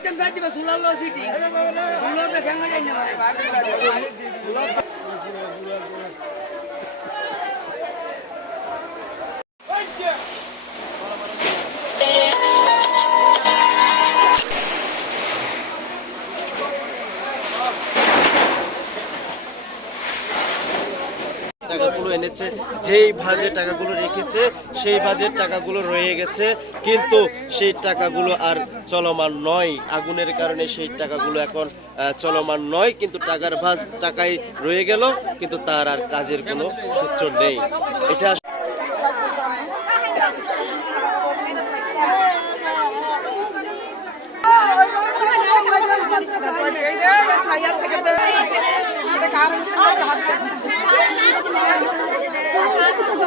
Items ആക്കി സുളല്ലോ city സുളോത്തെ ചെങ്ങനെ টাকাগুলো এনেছে, যেই ভাজে টাকাগুলো রেখেছে, সেই ভাজের টাকাগুলো রয়ে গেছে, কিন্তু সেই টাকাগুলো আর চলমান নয়। আগুনের কারণে সেই টাকাগুলো এখন চলমান নয়, কিন্তু টাকার ভাজ টাকাই রয়ে গেল, কিন্তু তার আর কাজের কোনো সূত্র নেই। এটা কারণ তুলো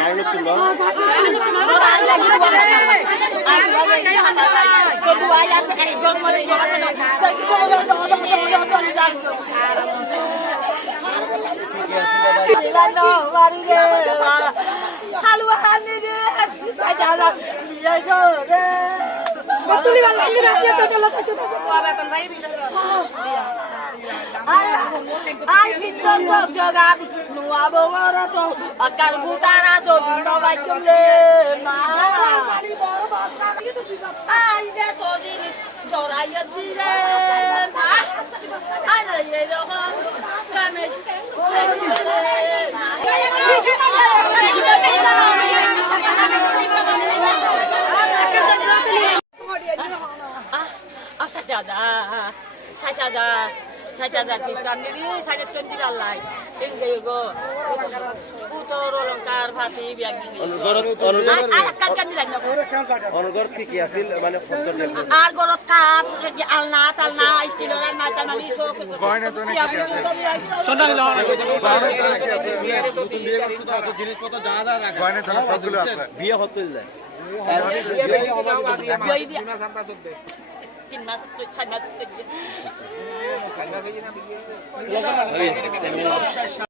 Ay, pintor sok jogan nuabo ora to Ana ye lo hon kame Ah, sajada, sajada, utoro lengkar hati biang ini. অনুগরত অনুগরত Ayah kan kan bilang অনুগরত কি কি আছিল মানে macam nali so. Goyna to ni. বিয়ে হতে যায় saya masuk tu.